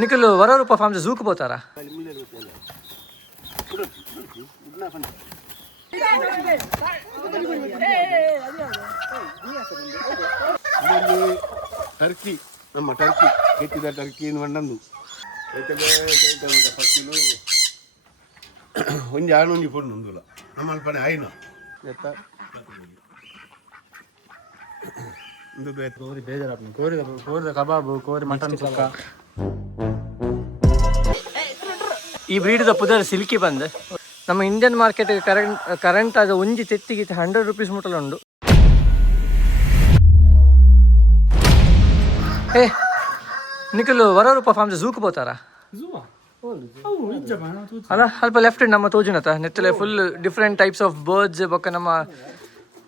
Nikhil ವರರೂಪ forms Zouk పోతారా Turkey ನಮ್ಮ Turkey ಕೆತ್ತಿದ ಟರ್ಕಿ ಮಂಡಂದು ಪಕ್ಕಿಲು ಒಂಜಿ ಆಣೊಂಜಿ ಪೊಣ್ಣು ಉಂದುಲ ನಮ್ಮ ಪನೆ ಆಯ್ನ ಕೋರಿ ಬೇಜಾರು ಕೋರಿದ ಕಬಾಬು ಕೋರಿ ಮಟನ್ ಸುಕ್ಕ ಈ ಬ್ರೀಡ್ದ ಪುದರ್ ಸಿಲ್ಕಿ ಬಂದು ನಮ್ಮ ಇಂಡಿಯನ್ ಮಾರ್ಕೆಟ್ ಕರೆಂಟ್ ಆದ ಒಂಜಿ ತೆತ್ತಿಗೆ 100 ರೂಪೀಸ್ ಮುಟ್ಟಲು ಉಂಡು. ಏ ನಿಖಿಲ್ ವರರೂಪ ಫಾರ್ಮ್ಸ್ ಝೂಕ್ పోతారా ಅಲ್ಲ ಸ್ವಲ್ಪ ಲೆಫ್ಟ್ ನಮ್ಮ ತೋಜಿನತ ನೆತ್ತಲೆ full different types of birds ಬೊಕ್ಕ ನಮ್ಮ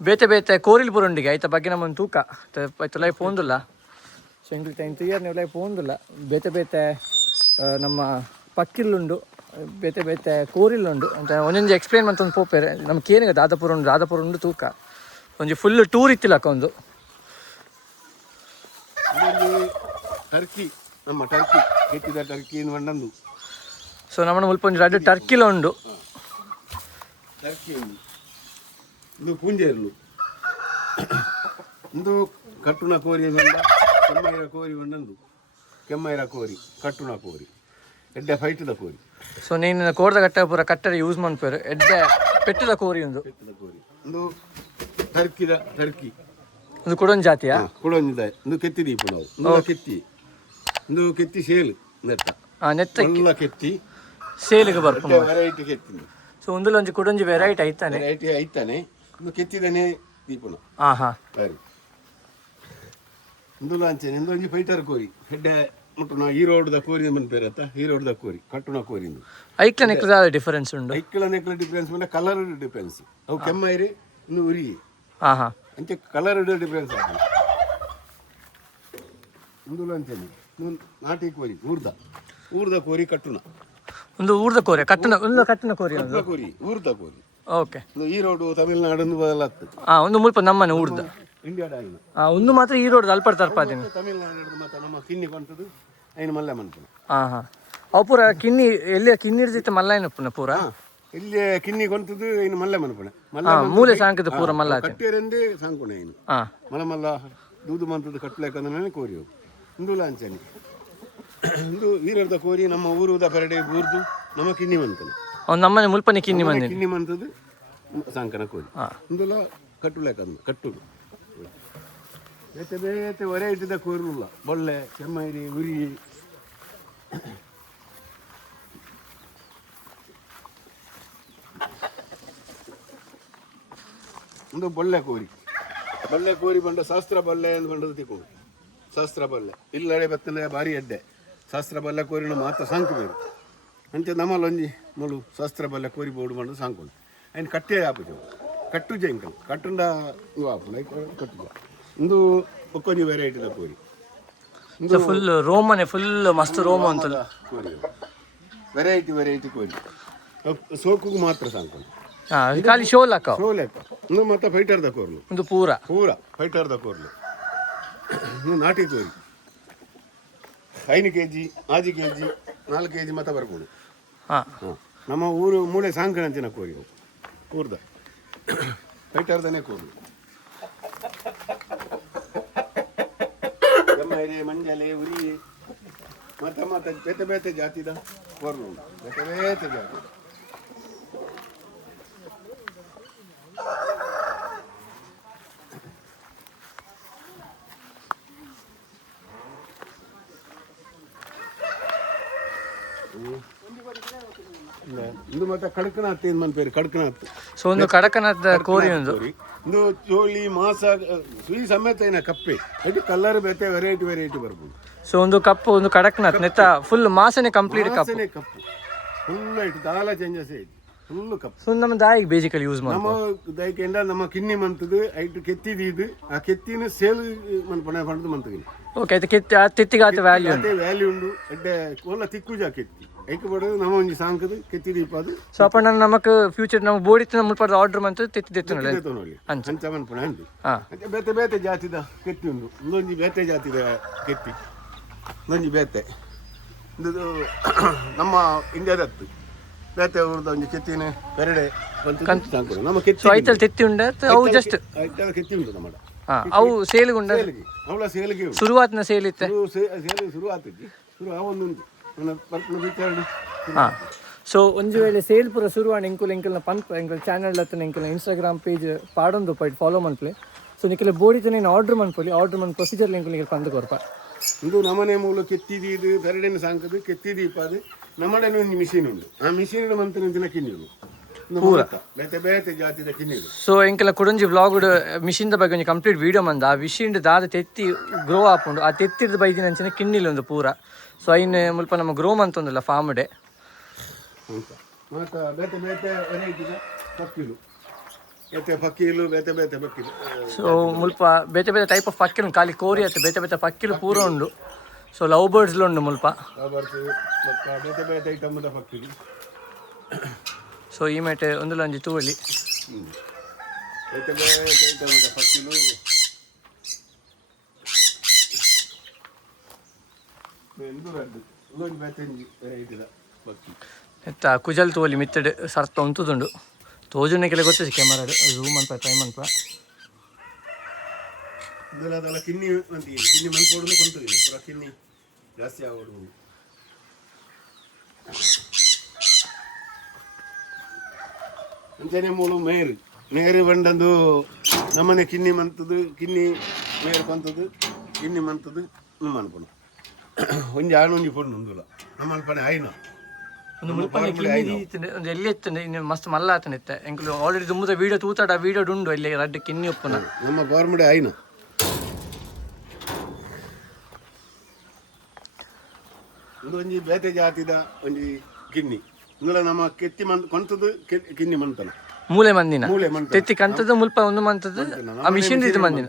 ಬೇತೆ ಬೇತೆ ಕೋರಿಲ್ ಪುರುಂಡಿಗೆ ಆಯ್ತ ಬಗ್ಗೆ ನಮ್ಮೊಂದು ತೂಕ ಆಯ್ತು ಲೈಫ್ ಹೋಂದಿಲ್ಲ ಶಂಗ್ಲಿ ಟೈಮ್ ಇಯರ್ ನೀವು ಲೈಫ್ ಹೋಂದಿಲ್ಲ ಬೇತೆ ಬೇತೆ ನಮ್ಮ ಪಕ್ಕಿಲ್ಲುಂಡು ಬೇತೆ ಬೇತೆ ಕೋರಿಲ್ಲುಂಡು ಅಂತ ಒಂದೊಂದು ಎಕ್ಸ್ಪ್ಲೇನ್ ಅಂತ ಒಂದು ಪೋಪೇರೆ ನಮ್ಗೆ ಏನಿಗೆ ದಾದಾಪುರ ಉಂಡು ತೂಕ ಒಂಜಿ ಫುಲ್ ಟೂರ್ ಇತ್ತಿಲ್ಲಕ್ಕ ಒಂದು ಟರ್ಕಿ ನಮ್ಮ ಟರ್ಕಿ ಕೆತ್ತಿದ ಟರ್ಕಿ ಮಂಡಂದು ಸೊ ನಮ್ಮನ್ನು ಮುಲ್ಪ ಒಂದು ಎರಡು ಟರ್ಕಿಲ ಉಂಡು ಟರ್ಕಿ ಉಂಡು ಇದು ಪೂಂಜೇರ್ಲು ಇಂದು ಕಟ್ಟುನ ಕೋರಿ ಕೆಮ್ಮೈರ ಕೋರಿ ಮಂಡಂದು ಕೆಮ್ಮೈರ ಕೋರಿ ಕಟ್ಟುನ ಕೋರಿ ಎಡ್ಡೆ ಫೈಟದ ಕೋರಿ ಸೊ ನೀನು ಕೋರ್ದ ಕಟ್ಟ ಪೂರ ಕಟ್ಟರೆ ಯೂಸ್ ಮಾಡ್ಪೇರು ಎಡ್ಡೆ ಪೆಟ್ಟದ ಕೋರಿ ಒಂದು ಒಂದು ಟರ್ಕಿ ಒಂದು ಕೊಡೊಂದು ಜಾತಿಯಾ ಕೊಡೊಂದಿದೆ ಒಂದು ಕೆತ್ತಿ ದೀಪ ನಾವು ಒಂದು ಕೆತ್ತಿ ಸೇಲು ನೆತ್ತ ಕೆತ್ತಿ ಸೇಲಿಗೆ ಬರ್ಕೊಂಡು ವೆರೈಟಿ ಕೆತ್ತಿ ಸೊ ಒಂದಲ್ಲ ಒಂಜಿ ಕೊಡೊಂಜಿ ವೆರೈಟಿ ಐತಾನೆ ಒಂದು ಕೆತ್ತಿದಾನೆ ದೀಪನ ಸರಿ ಒಂದು ಲಾಂಚನೆ ಒಂದು ಒಂಜಿ ಫೈಟರ್ ಕೋರಿ ಹೆಡ್ಡೆ ಮುಟ್ಟುನ ಈರೋಡ್ದ ಕೋರಿ ಮನ್ಪೇರತ್ತ ಈರೋಡ್ದ ಕೋರಿ ಕಟ್ಟುನ ಕೋರಿ ಐಕ್ಲ ನೆಕ್ಲ ಡಿಫರೆನ್ಸ್ ಉಂಡು ಐಕ್ಲ ನೆಕ್ಲ ಡಿಫರೆನ್ಸ್ ಬಂದ ಕಲರ್ ಡಿಫರೆನ್ಸ್ ಅವು ಕೆಮ್ಮೈರಿ ಇನ್ನು ಉರಿ ಅಂಚೆ ಕಲರ್ ಡಿಫರೆನ್ಸ್ ಆಗ್ತದೆ ಒಂದು ಲಾಂಚನೆ ನಾಟಿ ಕೋರಿ ಊರ್ದ ಕೋರಿ ಕಟ್ಟುನ ಒಂದು ಊರ್ದ ಕೋರಿ ಕಟ್ಟುನ ಕೋರಿ ಊರ್ದ ಕೋರಿ ಓಕೆ ಈರೋಡು ತಮಿಳ್ನಾಡು ಬದಲಾಗ್ತದೆ ಒಂದು ಮುಲ್ಪ ನಮ್ಮನೆ ಊರ್ದ ಇಂಡಿಯಾದ ಒಂದು ಮಾತ್ರ ಈರೋಡ್ದು ಅಲ್ಪ ತರ್ಪಾದಿನಿ ತಮಿಳ್ನಾಡು ಮತ್ತೆ ನಮ್ಮ ಕಿನ್ನಿ ಕೊಂಟದು ಐನು ಮಲ್ಲೆ ಮನ್ಪುನ ಅವು ಪೂರ ಕಿನ್ನಿ ಎಲ್ಲಿಯ ಕಿನ್ನಿ ಇರ್ದಿತ್ತು ಮಲ್ಲ ಪೂರ ಇಲ್ಲಿ ಕಿನ್ನಿ ಕೊಂತದು ಐನು ಮಲ್ಲೆ ಮನ್ಪುಣ ಮೂಲೆ ಸಾಂಕದ ಪೂರ ಮಲ್ಲ ಕಟ್ಟೇರೆಂದೇ ಸಾಂಕುಣ ಐನು ಮಲ್ಲ ದೂದು ಮಂತದ್ದು ಕಟ್ಲೇಕಂದ್ರೆ ಕೋರಿ ಹೋಗು ಇಂದು ಲಾಂಚನೆ ಇಂದು ಈರೋಡ್ದ ಕೋರಿ ನಮ್ಮ ಊರುದ ಪರಡೆ ಊರ್ದು ನಮ್ಮ ಕಿನ್ನಿ ಮಂತನ ನಮ್ಮನೆ ಮುಲ್ಪನೆ ಕಿನ್ನಿ ಮಂತದ್ದು ಸಾಂಕನ ಕೋರಿ ಇಂದುಲ ಕಟ್ಟುಲೇಕಂದು ಕಟ್ಟುದು ಬೇತೆ ಬೇತೆ ವೆರೈಟಿದ ಕೋರಿಲ್ಲ ಬೊಳ್ಳೆ ಕೆಮ್ಮೈರಿ ಉರಿ ಒಂದು ಬೊಳ್ಳೆ ಕೋರಿ ಬಂಡ ಶಾಸ್ತ್ರ ಬಲ್ಲೆ ಎಂದು ಬಂಡದು ತಿಕ್ಕೊಂಡು ಶಾಸ್ತ್ರ ಬಲ್ಲೆ ಇಲ್ಲಡೆ ಬತ್ತನೆ ಭಾರಿ ಎಡ್ಡೆ ಶಾಸ್ತ್ರ ಬಲ್ಲೆ ಕೋರಿನ ಮಾತ್ರ ಸಾಂಕು ಬೇರು ಅಂಚೆ ನಮ್ಮಲ್ಲಿ ಒಂಜಿ ಮೊಳು ಶಾಸ್ತ್ರ ಬಲ್ಲೆ ಕೋರಿ ಬೋರ್ಡು ಬಂದು ಸಾಂಕೊಂಡು ಆಯ್ನು ಕಟ್ಟೆ ಆಪು ಕಟ್ಟು ಜಂಕಲ್ ಕಟ್ಟುಂಡ ಇವು ಆಪು ಕಟ್ಟು ಒಂದು ಒಕ್ಕೊಂಜಿ ವೆರೈಟಿದ ಕೋರಿ ಫುಲ್ ರೋಮನೆ ಫುಲ್ ಮಸ್ತ್ ರೋಮ ಅಂತ ಕೋರಿ ವೆರೈಟಿ ಕೋರಿ ಸೋಕು ಮಾತ್ರ ಸಾಂಕೊಂಡು ಖಾಲಿ ಶೋಲಾಕ ಒಂದು ಮತ್ತೆ ಫೈಟರ್ದ ಕೋರ್ಲು ಒಂದು ಪೂರ ಫೈಟರ್ದ ಕೋರ್ಲು ನಾಟಿ ಕೋರಿ 5 kg 6 kg 4 kg ಮತ್ತೆ ಬರ್ಬೋದು ನಮ್ಮ ಊರು ಮೂಳೆ ಸಾಂಕಣಂಚಿನ ಕೋರಿ ಊರ್ದ ಫೈಟರ್ದನೇ ಕೋರ್ಲು ಕೆಮ್ಮೈರಿ ಮಂಜಲೆ ಉರಿ ಮತ್ತೆ ಬೇತೆ ಬೇತೆ ಜಾತಿದ ಕೋರ್ಲು ಬೇತೆ ಜಾತಿ ಇದು ಮತ್ತೆ ಕಡಕನಾಥ್ ಏನು ಮನ್ಪೇರು ಕಡಕನಾಥ್ ಸೊ ಒಂದು ಕಡಕನಾಥ್ ಕೋರಿ ಒಂದು ಜೋಳಿ ಮಾಸ ಸುಯಿ ಸಮೇತ ಏನ ಕಪ್ಪೆ ಅದು ಕಲರ್ ಬೇತೆ ವೆರೈಟಿ ಬರ್ಬೋದು ಸೊ ಒಂದು ಕಪ್ಪು ಒಂದು ಕಡಕನಾಥ್ ನೆತ್ತ ಫುಲ್ ಮಾಸನೆ ಕಂಪ್ಲೀಟ್ ಕಪ್ಪು ಫುಲ್ ಐಟು ದಾಲ ಚೇಂಜಸ್ ಐತಿ ಫುಲ್ ಕಪ್ಪು ಸೊ ನಮ್ಮ ದಾಯಿಗೆ ಬೇಸಿಕಲಿ ಯೂಸ್ ಮಾಡಿ ನಮ್ಮ ದೈಕೆಂಡ ನಮ್ಮ ಕಿನ್ನಿ ಮಂತದು ಐಟು ಕೆತ್ತಿದು ಆ ಕೆತ್ತಿನ ಸೇಲ್ ಮನ್ಪಣೆ ಪಂಡದು ಮಂತಗಿನ ಓಕೆ ಅದು ಕೆತ್ತಿ ತೆತ್ತಿಗಾತ ವ್ಯಾಲ್ಯೂ ಉಂಡು ಎಡ್ಡೆ ಕೋಲ ತಿಕ್ಕುಜಾ ಕೆತ್ತಿ ಐಕೆ ಬಡೋದು ನಮ್ಮ ಒಂಜಿ ಸಾಂಕದು ಕೆತ್ತಿ ದೀಪ ಅದು ಸೊ ಅಪ್ಪ ನಮಕ್ ಫ್ಯೂಚರ್ ನಮ್ಮ ಬೋಡಿತ್ತು ನಮ್ಮ ಮುಲ್ಪ ಆರ್ಡರ್ ಮಂತ ತೆತ್ತಿ ನೋಡಿ ಅಂಚ ಮನ್ಪಣೆ ಅಂದು ಬೇತೆ ಬೇತೆ ಜಾತಿದ ಕೆತ್ತಿ ಉಂಡು ಒಂದೊಂಜಿ ಬೇತೆ ಜಾತಿದ ಕೆತ್ತಿ ಒಂದೊಂಜಿ ಬೇತೆ ಇದು ನಮ್ಮ ಇಂಡಿಯಾದತ್ತು ಬೇತೆ ಅವ್ರದ್ದು ಒಂದು ಕೆತ್ತಿನ ಪೆರಡೆ ಬಂತು ನಮ್ಮ ಕೆತ್ತಿ ಐತಲ್ಲಿ ತೆತ್ತಿ ಉಂಡೆ ಅವು ಜಸ್ಟ್ ಕೆತ್ತಿ ಉಂಟು ನಮ್ಮ ಅವು ಸೇಲಿಗುಂಡ ಅವಳ ಸೇಲಿಗೆ ಶುರುವಾತಿನ ಸೇಲ್ ಇತ್ತೆ ಸೇಲಿ ಶುರು ಆಗ್ತೈತಿ ಶುರು ಆವೊಂದು ಬರ್ಕೊಂಡು ಹಾಂ ಸೊ ಒಂದು ವೇಳೆ ಸೇಲ್ ಪೂರ ಶುರುವಾಣ ಎಂಕುಲ್ನ ಪಂಪ್ ಎಂಕಲ್ ಚಾನಲ್ ಹತ್ತಿನ ಎಂಕಲ್ನ ಇನ್ಸ್ಟಾಗ್ರಾಮ್ ಪೇಜ್ ಪಾಡೊಂದು ಪೈಟ್ ಫಾಲೋ ಮನ್ಪಲೆ ಸೊ ನಿಖಲೆ ಬೋಡಿತ ನೀನು ಆರ್ಡರ್ ಮನ್ಪೊಲಿ ಆರ್ಡರ್ ಮನ್ ಪ್ರೊಸೀಜರ್ ಎಂಕುಲ್ ಪಂದು ಕೊರಪ ಇದು ನಮ್ಮನೆ ಮೂಲ ಕೆತ್ತಿದಿ ಇದು ಪೆರಡೆನ ಸಾಂಕದು ಕೆತ್ತಿದಿ ಇಪ್ಪದು ನಮ್ಮಡನೆ ಒಂದು ಮಿಷಿನ್ ಉಂಟು ಆ ಮಿಷಿನ್ ಮಂತ್ರ ದಿನ ಕಿನ್ನಿರು ಪೂರ ಬೇತೆ ಬೇತೆ ಜಾತಿದ ಕಿನ್ನಿರು ಸೊ ಎಂಕಲ ಕುಡಂಜಿ ವ್ಲಾಗ್ ಮಿಷಿನ್ದ ಬಗ್ಗೆ ಒಂದು ಕಂಪ್ಲೀಟ್ ವೀಡಿಯೋ ಮಂದ ಆ ಮಿಷಿನ್ ದಾದ ತೆತ್ತಿ ಗ್ರೋ ಆಪುಂಡು ಆ ತೆತ್ತಿದ ಬೈದಿನ ಅಂಚಿನ ಕಿನ್ನಿಲ್ಲ ಒಂದು ಪೂರ ಸೊ ಐನ್ ಮುಲ್ಪ ನಮ್ಮ ಗ್ರೋ ಮಂತೊಂದಿಲ್ಲ ಫಾರ್ಮ್ ಡೇ ಅಂತ ಮತ್ತು ಬೇತೆ ಬೇತೆ ವೆರೈಟಿದ ಪಕ್ಕಿಲು ಬೇತೆ ಪಕ್ಕಿಲು ಬೇತೆ ಬೇತೆ ಪಕ್ಕಿಲು ಸೊ ಮುಲ್ಪ ಬೇತೆ ಬೇತೆ ಟೈಪ್ ಆಫ್ ಪಕ್ಕಿಲು ಖಾಲಿ ಕೋರಿ ಆಯ್ತು ಬೇತೆ ಬೇತೆ ಪಕ್ಕಿಲು ಪೂರ ಉಂಡು ಸೊ ಲವ್ ಬರ್ಡ್ಸ್ಲು ಉಂಡು ಮುಲ್ಪ ಬರ್ತದೆ ಬೇತೆ ಬೇತೆ ಐಟಮ್ದ ಪಕ್ಕಿಲು ಸೊ ಈ ಮೇಟೆ ಒಂದು ಲಂಜಿ ತೂವಲಿ ಬೇತೆ ಬೇತೆ ಐಟಮ್ದ ಪಕ್ಕಿಲು ಎಂದೂರದ್ದು ಒಂದು ಬೇತೆಂಜಿ ವೆರೈಟಿದ ಪಕ್ಕಿ ಎತ್ತ ಕುಜಲ್ ತೋಲಿ ಮಿತ್ತಡೆ ಸರ್ತ ಉಂತುದುಂಡು ತೋಜುನೆಗೆಲ್ಲ ಗೊತ್ತಿದೆ ಕ್ಯಾಮರಾ ಝೂಮ್ ಅಂತ ಟೈಮ್ ಅಂತ ಅದೆಲ್ಲ ಕಿನ್ನಿ ಅಂತೀವಿ ಕಿನ್ನಿ ಮನ್ಕೊಡಲು ಕೊಂತಿಲ್ಲ ಪೂರ ಕಿನ್ನಿ ಜಾಸ್ತಿ ಆಗೋದು ಅಂತಾನೆ ಮೂಲು ಮೇರು ಬಂಡಂದು ನಮ್ಮನೆ ಕಿನ್ನಿ ಮಂತದು ಕಿನ್ನಿ ಮೇರು ಪಂತದು ಕಿನ್ನಿ ಮಂತದು ನಮ್ಮ ಅನ್ಪಣ ಒಂಜಿ ಆಣ್ ಒಂಜಿ ಪೊಣ್ಣು ಉಂದುಲ ನಮ್ಮ ಅನ್ಪಣೆ ಆಯ್ನ ಒಂದು ಮುಲ್ಪನೆ ಕಿನ್ನಿ ಒಂದು ಎಲ್ಲಿ ಎತ್ತಂಡೆ ಇನ್ನು ಮಸ್ತ್ ಮಲ್ಲ ಆತನ ಇತ್ತೆ ಎಂಕಲು ಆಲ್ರೆಡಿ ತುಂಬದ ವೀಡಿಯೋ ತೂತಾಡ ವೀಡಿಯೋ ಉಂಡು ಇಲ್ಲಿ ರಡ್ಡು ಕಿನ್ನಿ ಉಪ್ಪುನ ನಮ್ಮ ಗೌರ್ಮೆಂಟ್ ಆಯ್ನ ಒಂದು ಒಂಜಿ ಬೇತೆ ಜಾತಿದ ಒಂಜಿ ಕಿನ್ನಿ ಇಂಗಳ ನಮ್ಮ ಕೆತ್ತಿ ಮಂತ್ ಕೊಂತದು ಕಿನ್ನಿ ಮಂತನ ಮೂಲೆ ಮಂದಿನ ಮೂಲೆ ಮಂತ ತೆತ್ತಿ ಕಂತದ್ದು ಮುಲ್ಪ ಒಂದು ಮಂತದ್ದು ಆ ಮಿಷಿನ್ ಇದು ಮಂದಿನ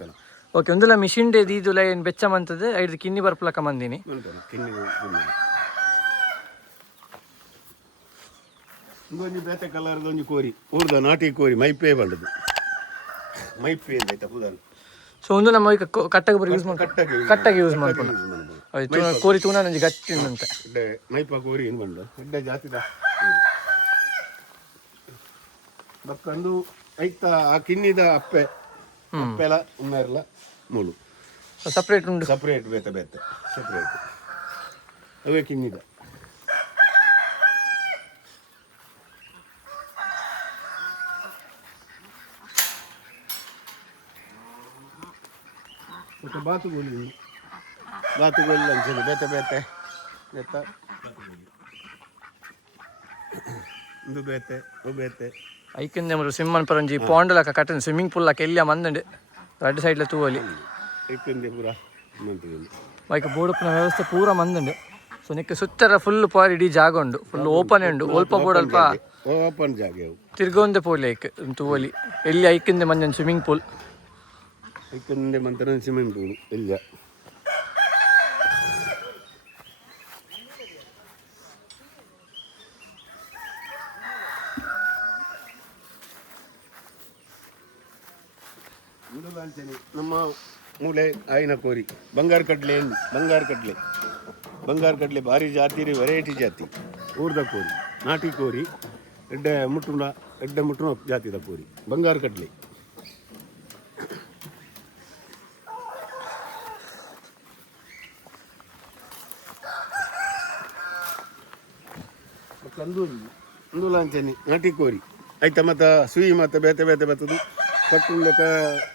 ಓಕೆ ಒಂದುಲ ಮಿಷಿನ್ ಡೇ ಇದೂಲ ಏನು ಬೆಚ್ಚ ಮಂತದ್ದು ಐದು ಕಿನ್ನಿ ಬರ್ಪಲಕ ಮಂದಿನಿ ಮಂತನ ಕಿನ್ನಿ ಒಂದೊಂದು ಬೇತೆ ಕಲರ್ದ ಒಂಜಿ ಕೋರಿ ಊರ್ದ ನಾಟಿ ಕೋರಿ ಮೈಪೇ ಬಂಡದು ಮೈಪೇ ಅಂತ ಆಯ್ತಾ ಪುದಾರು ಸೊ ಒಂದು ನಮ್ಮ ಈಗ ಕಟ್ಟಗೆ ಬರೀ ಯೂಸ್ ಮಾಡಿ ಕಟ್ಟಗೆ ಯೂಸ್ ಮಾಡ್ಕೊಂಡು ಕೋರಿ ತೂನ ನಂಜಿ ಗಟ್ಟಿ ಅಂತ ಎಡ್ಡೆ ಮೈಪ ಕೋರಿ ಏನು ಬಂದು ಎಡ್ಡೆ ಜಾತಿದ ಬಕ್ಕಂದು ಐತ ಆ ಕಿನ್ನಿದ ಅಪ್ಪೆ ಅಪ್ಪೆಲ ಉಮ್ಮೆರ್ಲ ಮೂಲು ಸಪ್ರೇಟ್ ಉಂಟು ಸಪ್ರೇಟ್ ಬೇತೆ ಬೇತೆ ಸಪ್ರೇಟ್ ಅವೇ ಕಿನ್ನಿದ ಮತ್ತೆ ಬಾತುಗೋಲಿ ಅಂಚನೆ ಬೇತೆ ಬೇತೆ ಬೇತ ಇದು ಬೇತೆ ಓ ಬೇತೆ ಐಕಿಂದೆ ಮರು ಸಿಮ್ಮನ್ ಪರಂಜಿ ಪಾಂಡಲಕ ಕಟ್ಟನ್ ಸ್ವಿಮ್ಮಿಂಗ್ ಪೂಲ್ ಲಕ ಎಲ್ಲಿಯ ಮಂದಂಡು ಎರಡು ಸೈಡ್ಲ ತೂವಲಿ ಐಕಿಂದೆ ಪೂರ ಮಂತಿಗೆ ಬೈಕ್ ಬೋಡಪ್ಪನ ವ್ಯವಸ್ಥೆ ಪೂರ ಮಂದಂಡು ಸೊ ನಿಕ್ಕೆ ಸುತ್ತರ ಫುಲ್ ಪಾರ್ ಇಡೀ ಜಾಗ ಉಂಡು ಫುಲ್ ಓಪನ್ ಉಂಡು ಒಲ್ಪ ಬೋಡಲ್ಪ ಓಪನ್ ಜಾಗ ತಿರ್ಗೊಂದೆ ಪೋಲಿ ಐಕ್ ತೂವಲಿ ಎಲ್ಲಿ ಐಕಿಂದೆ Manjan swimming pool ಐಕಿಂದೆ ಮಂತನ swimming pool ಇಲ್ಲ ನಮ್ಮ ಮೂಲೆ ಆಯ್ನ ಕೋರಿ ಬಂಗಾರ ಕಡ್ಲೆ ಭಾರಿ ಜಾತಿ ರೀ ವೆರೈಟಿ ಜಾತಿ ಊರ್ದ ಕೋರಿ ನಾಟಿ ಕೋರಿ ಎಡ್ಡೆ ಮುಟ್ಟುನ ಜಾತಿದ ಕೋರಿ ಬಂಗಾರ ಕಡ್ಲೆ ಒಂದು ಲಾಂಚನಿ ನಾಟಿ ಕೋರಿ ಆಯ್ತಾ ಮತ್ತು ಸುಯಿ ಮತ್ತು ಬೇತೆ ಬೇತೆ ಬರ್ತದು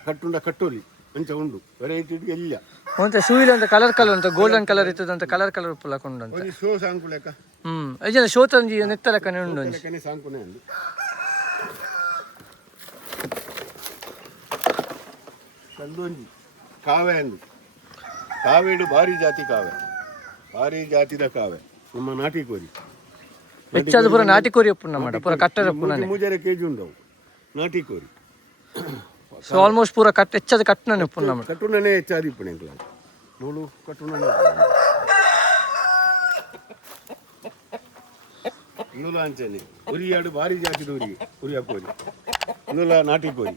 ಕಟ್ಟುಂಡ ಕಟ್ಟೋಲಿ ಅಂಚ ಉಂಡು ವೆರೈಟಿ ಎಲ್ಲ ಮತ್ತೆ ಶೂವಿಲ್ ಅಂತ ಕಲರ್ ಅಂತ ಗೋಲ್ಡನ್ ಕಲರ್ ಇರ್ತದೆ ಅಂತ ಕಲರ್ ಪುಲಕೊಂಡು ಅಂತ ಒಂದು ಶೋ ಸಾಂಕುಲೆಕ ಅಜ್ಜನ ಶೋ ತಂಜಿ ನೆತ್ತಲಕನೆ ಉಂಡು ಲೆಕ್ಕನೆ ಸಾಂಕುನೆ ಅಂದು ಕಂದೊಂಜಿ ಕಾವೆ ಅಂದು ಕಾವೇಡು ಭಾರಿ ಜಾತಿದ ಕಾವೆ ನಮ್ಮ ನಾಟಿ ಕೋರಿ ಹೆಚ್ಚಾದ ಪೂರ ನಾಟಿ ಕೋರಿ ಒಪ್ಪುನ ಮಾಡ ಪೂರ ಕಟ್ಟರ ಒಪ್ಪುನ ಮೂಜರೆ ಕೆಜಿ ಉಂಡವು ನಾಟಿ ಕೋರಿ ಸೊ ಆಲ್ಮೋಸ್ಟ್ ಪೂರ ಹೆಚ್ಚಾದ ಕಟ್ಟನೆ ಒಪ್ಪುನ ಮಾಡ ಕಟ್ಟುನೇ ಹೆಚ್ಚಾದ ಇಪ್ಪಣೆ ನೋಡು ಕಟ್ಟುನೇ ಇನ್ನೂಲ ಅಂಚನೆ ಉರಿಯಾಡು ಭಾರಿ ಜಾತಿದ ಉರಿಯ ಕೋರಿ ಇನ್ನೂಲ ನಾಟಿ ಕೋರಿ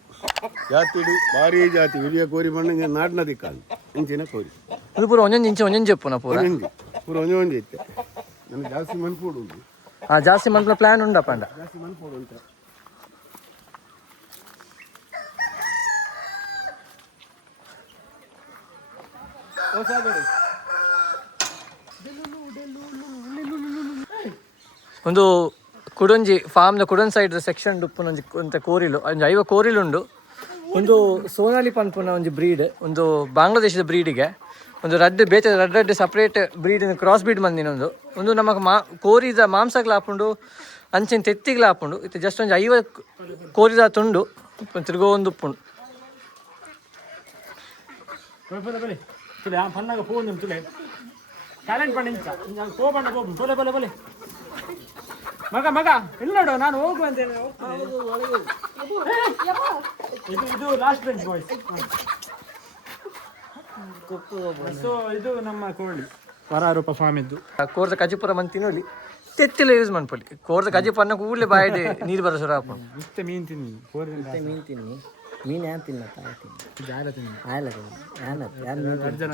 ಜಾತಿಡು ಭಾರಿ ಜಾತಿ ಉರಿಯ ಕೋರಿ ಬಣ್ಣ ನಾಡಿನ ದಿಕ್ಕಾಲು ಇಂಚಿನ ಕೋರಿ ಪೂರ ಒಂದೊಂದು ಇಂಚು ಒಂದೊಂದು ಒಪ್ಪುನ ಪೂರ ಪೂರ ಒಂದೊಂದು ಇತ್ತೆ ನನಗೆ ಜಾಸ್ತಿ ಮನ್ಪೋಡು ಉಂಟು. ಜಾಸ್ತಿ ಮನ್ಪುನ ಪ್ಲಾನ್ ಉಂಡಪ್ಪ ಅಂಡ. ಜಾಸ್ತಿ ಮನ್ಪೋಡು ಉಂಟು. ಒಂದು ಕುಡೊಂಜಿ ಫಾರ್ಮ್ದ ಕುಡೊಂದು ಸೈಡ್ ಸೆಕ್ಷನ್ ಉಪ್ಪುನ ಒಂಜಿ ಒಂತೆ ಕೋರಿಲು ಒಂಜಿ 5 ಕೋರಿಲು ಉಂಡು. ಒಂದು ಸೋನಾಲಿ ಪನ್ಪುನ ಒಂಜಿ ಬ್ರೀಡ್, ಒಂದು ಬಾಂಗ್ಲಾದೇಶದ ಬ್ರೀಡಿಗೆ ಒಂದು red separate breed cross breed ಮಂದಿನ ಒಂದು ನಮಗೆ ಕೋರಿದ ಮಾಂಸಗ್ಲ ಹಾಪುಂಡು ಅಂಚಿನ ತೆತ್ತಿಗ್ಲ ಹಾಪುಂಡು. ಇದು ಜಸ್ಟ್ ಒಂದು 5 ಕೋರಿದ ತುಂಡು ತಿರ್ಗೋ ಒಂದು ಉಪ್ಪುಂಡು. ಮಗ ಮಗ ಇಲ್ಲಿ ನೋಡು, ನಾನು ಹೋಗುವಂತೇನೆ. ಇದು ಲಾಸ್ಟ್ ಬೆಂಚ್ ಬಾಯ್ಸ್. ಸೊ ಇದು ನಮ್ಮ ಕೋಳಿ ವರಾರೂಪ ಸ್ವಾಮಿದ್ದು. ಕೋರ್ದ ಕಜಿಪುರ ಮಂತ್ ತಿನ್ನೋಲಿ ತೆತ್ತಿಲ ಯೂಸ್ ಮಾಡ್ಪಲ್ಲಿ. ಕೋರ್ದ ಕಜಿಪನ್ನ ಕೂಡಲೇ ಬಾಯಿಡೆ ನೀರು ಬರೋ ಸುರ ಹಾಕೊಂಡು ಮತ್ತೆ ಮೀನು ತಿನ್ನಿ. ಮೀನು ತಿನ್ನಿ. ಮೀನು ಏನು ತಿನ್ನ ಜಾಲ ತಿನ್ನಿ. ಆಯ್ಲ ಅರ್ಜನ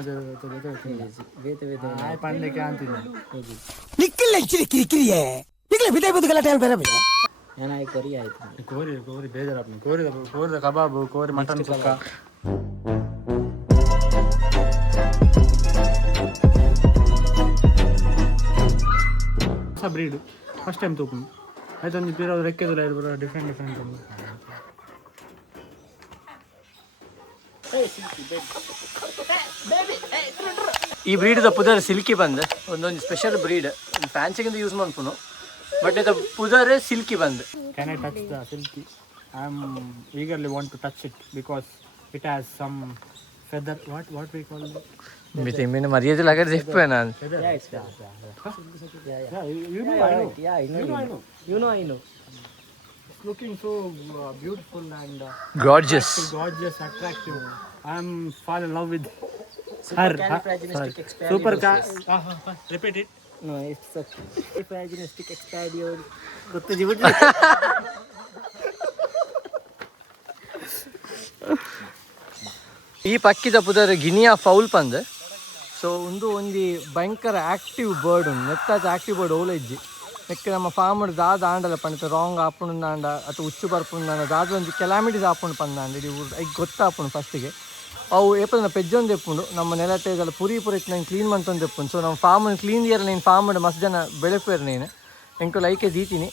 ಬೇತೆ ಬೇತೆ ಪಂಡಕ್ಕೆ ಅಂತೀನಿ. ಏನಾಗಿ ಕರಿ ಆಯ್ತು. ಕೋರಿ ಬೇಜಾರಪ್ಪ. ಕೋರಿದ ಕಬಾಬು, ಕೋರಿ ಮಟನ್ ಸುಕ್ಕ. ಹೊಸ ಬ್ರೀಡು ಫಸ್ಟ್ ಟೈಮ್ ತೂಪು ಆಯ್ತು. ಒಂದು ಪೀರೋದು ರೆಕ್ಕೆದಿಲ್ಲ ಇರ್ಬೋದು. ಡಿಫ್ರೆಂಟ್ ಈ ಬ್ರೀಡ್ದ ಪುದರ್ ಸಿಲ್ಕಿ ಬಂದು ಒಂದೊಂದು ಸ್ಪೆಷಲ್ ಬ್ರೀಡ್ ಫ್ಯಾನ್ಸಿಗಿಂದ ಯೂಸ್ ಮಾಡ್ಕೊನು. ಬಟ್ ಇದು ಪುದರ್ ಸಿಲ್ಕಿ ಬಂದು can I touch the silkie? I am eagerly want to touch it because it has some feather. What we call it? ಮಿನ ಮರ್ಯಾದೆ ಲಗಡೆ ಸಿಕ್ಪೆ ನಾನು. You know. It's looking so beautiful and Gorgeous, attractive. I'm fall in love with her. Super repeat it. No, it's a fragilistic expadio. ಗೊತ್ತು ಜಿಬಿಟ್. ಈ ಪಕ್ಕಿದ ಪುದರ್ Guinea foul ಪಂದ್. So ಒಂಜಿ ಭಯಂಕರ ಆಕ್ಟಿವ್ ಬರ್ಡ್ ಉಂಡು. ನೆತ್ತಾದ ಆಕ್ಟಿವ್ ಬರ್ಡ್ ಓಲ ಇಜ್ಜಿ ನೆಕ್ ನಮ್ಮ formed ದಾದ ಆಂಡಲ ಪಂಡಿತ ರಾಂಗ್ ಆಪುಂಡಾಂಡ ಅಥವಾ ಉಚ್ಚು ಬರ್ಪುಂಡಾಂಡ ದಾದ ಒಂಜಿ ಕೆಲಾಮಿಟೀಸ್ ಆಪುಂಡು ಪಂದಾಂಡ ಇಡೀ ಐಗೆ ಗೊತ್ತಾಪುಂಡು ಫಸ್ಟಿಗೆ. ಅವು ಏಪದ ಪೆಜ್ಜೊಂದು ಎಪ್ಪುಂಡು ನಮ್ಮ ನೆಲಟೇದಲ್ಲ ಪುರಿ ಇತ್ತು ನಾನು ಕ್ಲೀನ್ ಮಂತೊಂದು ಎಪ್ಪುಂಡು. ಸೊ ನಮ್ಮ ಫಾರ್ಮನ್ನು ಕ್ಲೀನ್ ಇಯರ್ ನೀನು ಫಾರ್ಮಡ್ ಮಸ್ತ್ ಜನ ಬೆಳೆಪೇರು ನೀನು ಎಂಕು ಲೈಕೆ ದೀತೀನಿ.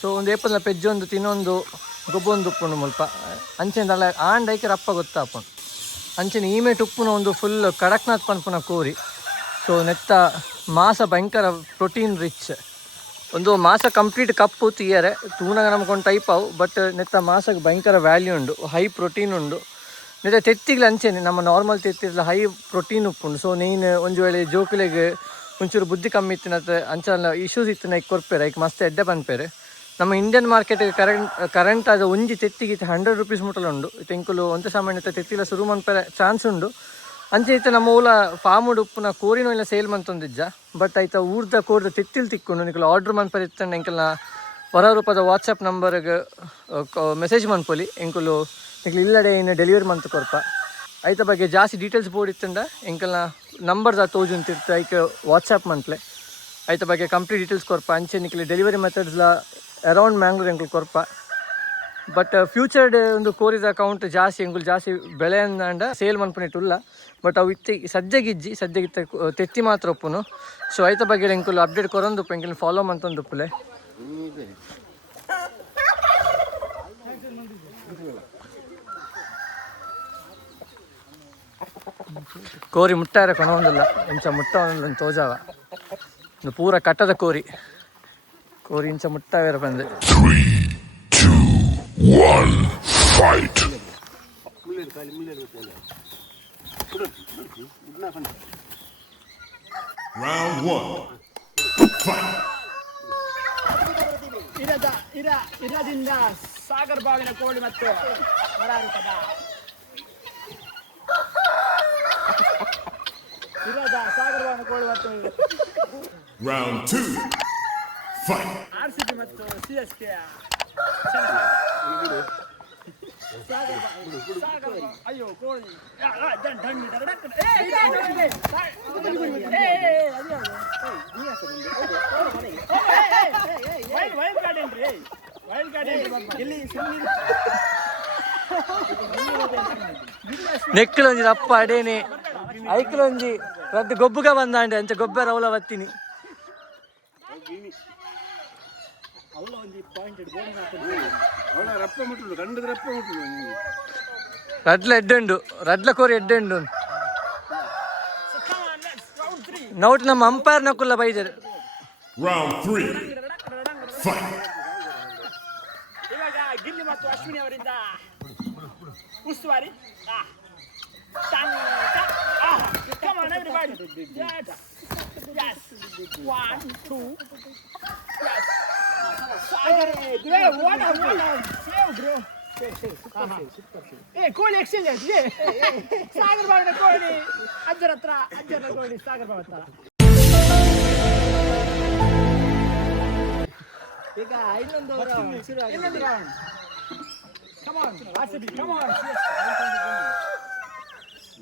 ಸೊ ಒಂದು ಏಪದ ಪೆಜ್ಜೊಂದು ತಿನ್ನೊಂದು ಗೊಬ್ಬೊಂದು ಉಪ್ಪುಂಡು ಮುಲ್ಪ ಅಂಚೆಂದಲ್ಲ ಆಂಡ ಐಕೆ ರಪ್ಪ ಗೊತ್ತಾಪುಂಡು. ಅಂಚೆನ ಈಮೇಟ್ ಉಪ್ಪುನ ಒಂದು ಫುಲ್ ಕಡಕ್ನಾಥ್ ಪನ್ಪುನ ಕೋರಿ. ಸೊ ನೆತ್ತ ಮಾಸ ಭಯಂಕರ ಪ್ರೋಟೀನ್ ರಿಚ್. ಒಂದು ಮಾಸ ಕಂಪ್ಲೀಟ್ ಕಪ್ಪು ತೀಯರೆ ತೂನಾಗ ನಮ್ಗೊಂದು ಟೈಪ್ ಅವು. ಬಟ್ ನೆತ್ತ ಮಾಸಕ್ಕೆ ಭಯಂಕರ ವ್ಯಾಲ್ಯೂ ಉಂಡು, ಹೈ ಪ್ರೋಟೀನ್ ಉಂಡು. ನೆತ್ತ ತೆತ್ತಿಗ್ಲು ಅಂಚೆನೆ ನಮ್ಮ ನಾರ್ಮಲ್ ತೆತ್ತಿರ್ಲ ಹೈ ಪ್ರೋಟೀನ್ ಉಪ್ಪುಂಡು. ಸೊ ನೀನು ಒಂದು ವೇಳೆ ಜೋಕುಲೆಗೆ ಒಂಚೂರು ಬುದ್ಧಿ ಕಮ್ಮಿ ಇತ್ತಿನ ಅಂಚಲ್ಲ ಇಶ್ಯೂಸ್ ಇತ್ತಿನ ಈಗ ಕೊರ್ಪೇರೆ ಈಗ ಮಸ್ತ್ ಎಡ್ಡೆ ಬಂದ್ಪೇರೆ. ನಮ್ಮ ಇಂಡಿಯನ್ ಮಾರ್ಕೆಟಿಗೆ ಕರೆಂಟ್ ಅದು ಒಂಜಿ ತೆತ್ತಿಗೆ 100 ರೂಪೀಸ್ ಮುಟ್ಟಲು ಉಂಡು. ತೆಂಕುಲು ಒಂತ ಸಾಮಾನ್ಯ ತೆತ್ತಿಲ ಶುರು ಮನ್ಪೇರೆ ಚಾನ್ಸ್ ಉಂಡು. ಅಂಚೆ ಇತ್ತು ನಮ್ಮ ಊಲ ಫಾರ್ಮುಡ್ ಉಪ್ಪುನ ಕೋರಿನೂ ಇಲ್ಲ ಸೇಲ್ ಮಂತೊಂದಿಜ್ಜ. ಬಟ್ ಆಯ್ತಾ ಊರ್ದ ಕೋರ್ದ ತೆತ್ತಿಲ್ ತಿಕ್ಕೊಂಡು ನಿಕಲು ಆರ್ಡ್ರ್ ಮನ್ಪೇರೆ ಇತ್ತಂಡು ಎಂಕಲ್ನ ಹೊರ ರೂಪದ ವಾಟ್ಸಪ್ ನಂಬರ್ಗೆ ಮೆಸೇಜ್ ಮನ್ಪೊಲಿ ಎಂಕುಲು ನಿಕ್ಲು ಇಲ್ಲಡೆ ಇನ್ನು ಡೆಲಿವರಿ ಮಂತ್ ಕೊರ್ಪ. ಆಯ್ತ ಬಗ್ಗೆ ಜಾಸ್ತಿ ಡೀಟೇಲ್ಸ್ ಬೋರ್ಡ್ ಇತ್ತಂಡ ಎಂಕಲ್ನ ನಂಬರ್ದ ತೋಜುಂತಿರ್ತು ಐಕೆ ವಾಟ್ಸಪ್ ಮನ್ಪ್ಲೆ ಆಯ್ತ ಬಗ್ಗೆ ಕಂಪ್ಲೀಟ್ ಡೀಟೇಲ್ಸ್ ಕೊರ್ಪ. ಅಂಚೆ ನಿಕ್ಲಿ ಡೆಲಿವರಿ ಮೆಥಡ್ಸ್ಲ ಅರೌಂಡ್ ಮ್ಯಾಂಗ್ಳೂರ್ ಎಂಕುಲು ಕೊರ್ಪ. ಬಟ್ ಫ್ಯೂಚರ್ಡ್ ಒಂದು ಕೋರಿದ ಅಕೌಂಟ್ ಜಾಸ್ತಿ ಎಂಕುಲು ಜಾಸ್ತಿ ಬೆಳೆ ಅಂದ ಸೇಲ್ ಮನ್ಪುನಿಟ್ಟುಲ್ಲ. ಬಟ್ ಅವು ಸದ್ಯಗಿಜ್ಜಿ ತೆತ್ತಿ ಮಾತ್ರ ಒಪ್ಪುನು. ಸೊ ಐತ ಬಗ್ಗೆ ಎಂಕುಲು ಅಪ್ಡೇಟ್ ಕೊರೊಂದು ಎಂಕುಲು ಫಾಲೋ ಮಂತೊಂದು ಉಪ್ಪುಲೆ. ಕೋರಿ ಮುಟ್ಟಾರೆ ಕೊನೊಂದಿಲ್ಲ ಇಂಚ ಮುಟ್ಟ ಒಂದು ತೋಜಾವ ಒಂದು ಪೂರ ಕಟ್ಟದ ಕೋರಿ ಇಂಚ ಮುಟ್ಟಾವೇರ ಬಂದೆ. 3, 2, 1, fight. Round 1, fight. ಇರದಿಂದ ಸಾಗರ್ ಬಾವಿನ ಕೋಳಿ ಮತ್ತು ಸಾಗರ್ ಬಾವಿನ ಕೋಳಿ ಮತ್ತು Round 2, fight. RCB ಮತ್ತು CSK. ಸಾಗರ್ ಅಯ್ಯೋ ಕೋಳಿ ವೈಲ್ಡ್ ಗಾರ್ಡನ್ ರೀ ವೈಲ್ಡ್ ಗಾರ್ಡನ್ ಇಲ್ಲಿ ನೆಕ್ಕಲೊಂಜಿ ಅಪ್ಪ ಅಡೇನೆ ಐಕ್ಲೊಂಜಿ ರದ್ದು ಗೊಬ್ಬುಗ ಬಂದಾಂಡೆ ಅಂಚ ಗೊಬ್ಬರ ಅವಲ ಬತ್ತೀನಿ ಅವಳ ರಪ್ಪ ಮುಟ್ಟುದು ಗಂಡದ ರಪ್ಪ ಮುಟ್ಟುದು ರಡ್ಲ ಎಡ್ಡೆಂಡು ರಡ್ಲ ಕೋರಿ ಎಡ್ಡೆಂಡು ನೌಟ್ ನಮ್ಮ ಅಂಪೈರ್ ನಕ್ಕುಲ್ಲ ಬೈದರು. Round 3. Fight. ಇವಾಗ ಗಿಲ್ಲಿ ಮತ್ತು ಅಶ್ವಿನಿ ಅವರಿಂದ ಉಸ್ತುವಾರಿ Come on, everybody. Yes. Yes. 1, 2. Yes. Hey, what a save, bro. Hey, ಕೋಳಿ ಎಕ್ಸ್ಚೇಂಜ್ ಆಯ್ತು. ಸಾಗರ್ ಬಾವಿನ ಕೋಳಿ ಅಜ್ಜರ ಹತ್ರ ಅಜ್ಜರ ಕೋಳಿ ಸಾಗರ್ ಬಾವ ಹತ್ರ. ಈಗ ಇನ್ನೊಂದು ಶುರು ಆಗಿದೆ. ಇನ್ನೊಂದು round. Come on, RCB, come on.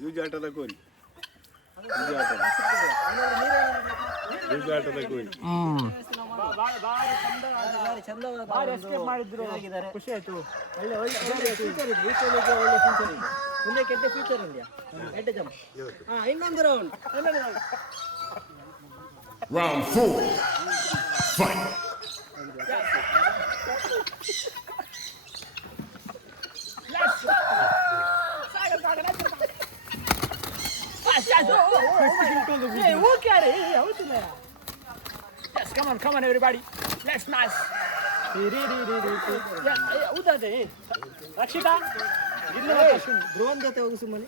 ಜೂಜಾಟದ ಕೋರಿ ಜೂಜಾಟದ ಕೋರಿ ಭಾರಿ ಚಂದವಾದ ಭಾರಿ ಎಸ್ಕೇಪ್ ಮಾಡಿದ್ರು. ಆಗಿದ್ದಾರೆ. ಖುಷಿ ಆಯ್ತು. ಒಳ್ಳೆ ಫ್ಯೂಚರ್ ಇದೆ. ಈ ಕೋಳಿಗೆ ಒಳ್ಳೆ ಫ್ಯೂಚರ್ ಇದೆ. ಮುಂದೆ ಕೆಟ್ಟ ಫ್ಯೂಚರ್ ಇದೆಯಾ? ಕೆಟ್ಟ ಜಂಪ್. ಇನ್ನೊಂದು round. Round 4. Fight. Yes, come on, everybody. Let's smash. ಉದಾದೆ ರಕ್ಷಿತಾ ಡ್ರೋನ್ ಜೊತೆ ಹೋಗು ಸುಮ್ಮನೆ.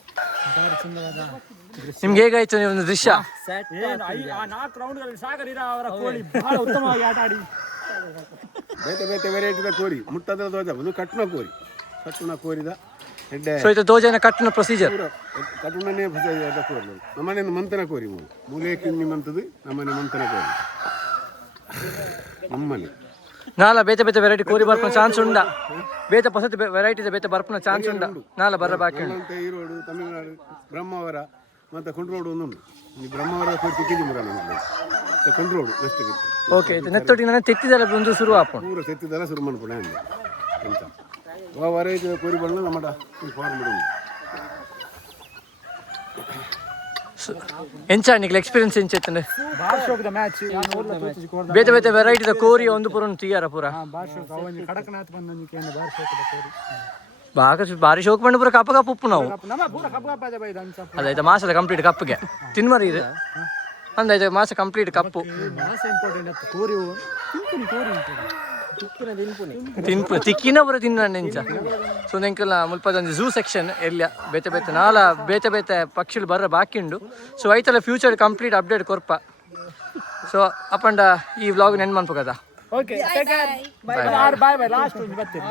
ನಿಮ್ಗೆ ಹೇಗಾಯ್ತು ನೀವು ಒಂದು ದೃಶ್ಯ? ಏನು ಆ 4 ರೌಂಡ್ಗಳಲ್ಲಿ ಸಾಗರ್ ಇರ ಅವರ ಕೋಳಿ ಬಹಳ ಉತ್ತಮವಾಗಿ ಆಟ ಆಡಿ ಬೇತೆ ಬೇತೆ ವೆರೈಟಿದ ಕೋರಿ ಮುಟ್ಟದ ದೋಜ ಒಂದು ಕಟ್ನ ಕೋರಿ ಕಟ್ಟುನ ಕೋರಿದ ಹೆಡ್ಡೆ ಸೊ ಇದು ದೋಜನ ಕಟ್ಟಿನ ಪ್ರೊಸೀಜರ್. ಕಟುಣನೇ ಕೋರಿ ನಮ್ಮನೆ ಮಂತನ ಕೋರಿ ಮೂಲೆ ಕಿನ್ನಿ ಮಂತದು ನಮ್ಮನೆ ಮಂತನ ಕೋರಿ ನಮ್ಮನೆ ನಾಲ ಬೇತೆ ಬೇತೆ ವೆರೈಟಿ ಕೋರಿ ಬರ್ಪನ ಚಾನ್ಸ್ ಉಂಡ ಬೇತೆ ಪಸತ್ ವೆರೈಟಿ ಬೇತೆ ಬರ್ಪನ ಚಾನ್ಸ್ ಉಂಡ ನಾಲ ಬರ್ರ ಬಾಕಿ ಉಂಡು. ಅಂತ ಈರೋಡು ತಮಿಳುನಾಡು ಬ್ರಹ್ಮಾವರ ಮತ್ತು ಕುಂಡ್ರೋಡು ಒಂದುಂಡು ಈ ಬ್ರಹ್ಮಾವರ ಕೋರಿ ತಿಕ್ಕಿದಿ ಮುರ ನಮಗೆ ಕುಂಡ್ರೋಡು ನೆಕ್ಸ್ಟ್ ಗಿತ್ತು ಓಕೆ ಇದು ನೆತ್ತೊಟ್ಟಿನ ತೆತ್ತಿದೆಲ್ಲ ಒಂದು ಶುರು ಆಪುಂಡು ಪೂರ ತೆತ್ತಿದೆಲ್ಲ ಶುರು ಮಾಡ್ಪುಣ ಎಂತ ವೆರೈಟಿ ಕೋರಿ ಬಣ್ಣ ನಮ್ಮಡ ಫಾರ್ಮ್ ಉಂಡು ಎಂಚಾಣಿಗೆ ಎಕ್ಸ್ಪೀರಿಯನ್ಸ್ ಎಂಚೈತಂಡೆ ಭಾಳ ಶೋಕದ ಮ್ಯಾಚ್ ಬೇತೆ ಬೇತೆ ವೆರೈಟಿದ ಕೋರಿ ಒಂದು ಪುರ ತೀಯಾರ ಪೂರ ಭಾಳ ಶೋಕ ಅವನಿಗೆ ಕಡಕನಾಥ್ ಬಂದನಿಕೆ ಭಾಳ ಶೋಕದ ಕೋರಿ ಭಾರಿ ಶೋಕ ಪಂಡು ಪೂರ ಕಪ್ಪ ಕಪ್ಪು ಉಪ್ಪು ನಾವು ನಮ್ಮ ಪೂರ ಕಪ್ಪು ಕಪ್ಪಾದ ಬೈದ ಅಂಚ ಅದಾಯ್ತು ಮಾಸದ ಕಂಪ್ಲೀಟ್ ಕಪ್ಪಿಗೆ ತಿನ್ಮರಿ ಇದು ಅಂದಾಯ್ತು ಮಾಸ ಕಂಪ್ಲೀಟ್ ಕಪ್ಪು ಭಾಳ ಇಂಪಾರ್ಟೆಂಟ್ ಆಯ್ತು ಕೋರಿ ತಿಂಪುನಿ ಕೋರಿ ತಿನ್ಪು ತಿಕ್ಕಿನ ಪೂರ ತಿನ್ನಂಚ ಸೊ ನೆಂಕಲ್ಲ ಮುಲ್ಪದೊಂದು ಝೂ ಸೆಕ್ಷನ್ ಎಲ್ಲ ಬೇತೆ ಬೇತೆ ನಾಲ ಬೇತೆ ಬೇತೆ ಪಕ್ಷಿಗಳು ಬರ್ರ ಬಾಕಿ ಉಂಡು. ಸೊ ಐತಲ್ಲ ಫ್ಯೂಚರ್ ಕಂಪ್ಲೀಟ್ ಅಪ್ಡೇಟ್ ಕೊರ್ಪ. ಸೊ ಅಪ್ಪಂಡ ಈ ವ್ಲಾಗ್ ನೆನ್ ಮನ್ಪು ಕದ. ಓಕೆ ಬಾಯ್ ಬಾಯ್ ಲಾಸ್ಟ್ ಒಂದು ಬತ್ತೀರಿ